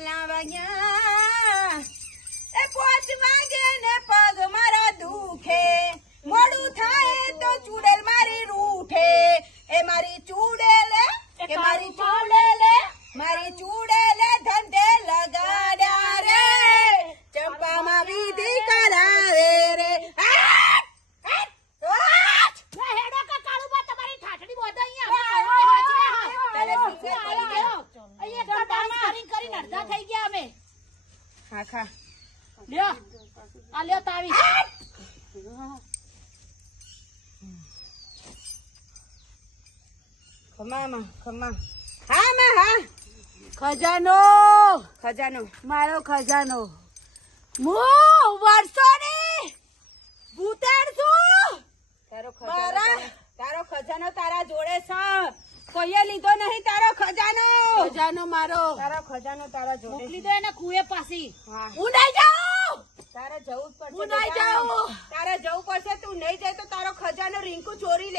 કેટલા વાગ્યા એ 5 વાગે ને પગ મારા દુખે મોડું થાય તો ચૂડેલ મારી રૂઠે એ મારી ચૂડેલે કે મારી ચૂડેલે મારી ચૂડેલે ધંધે લગાડ્યા રે ચંપામાં વિધિ કરાવે રે હા ખા લ્યો આ લ્યો તાવી ખમા ખમા હા માં હા ખજાનો ખજાનો મારો ખજાનો હું વર્ષોની ભૂતેડ છું. તારો ખજાનો તારા જોડે છે કોઈએ લીધો નહીં તારો ખજાનો ખજાનો મારો તારો ખજાનો તારા જોડે મોકલી દો એને કુએ પાછી. હા હું નહીં જાઉં. તારે જવું જ પડશે હું નહીં જાઉં. તારે જવું પડશે તું નહીં જાય તો તારો ખજાનો રિંકુ ચોરી લે.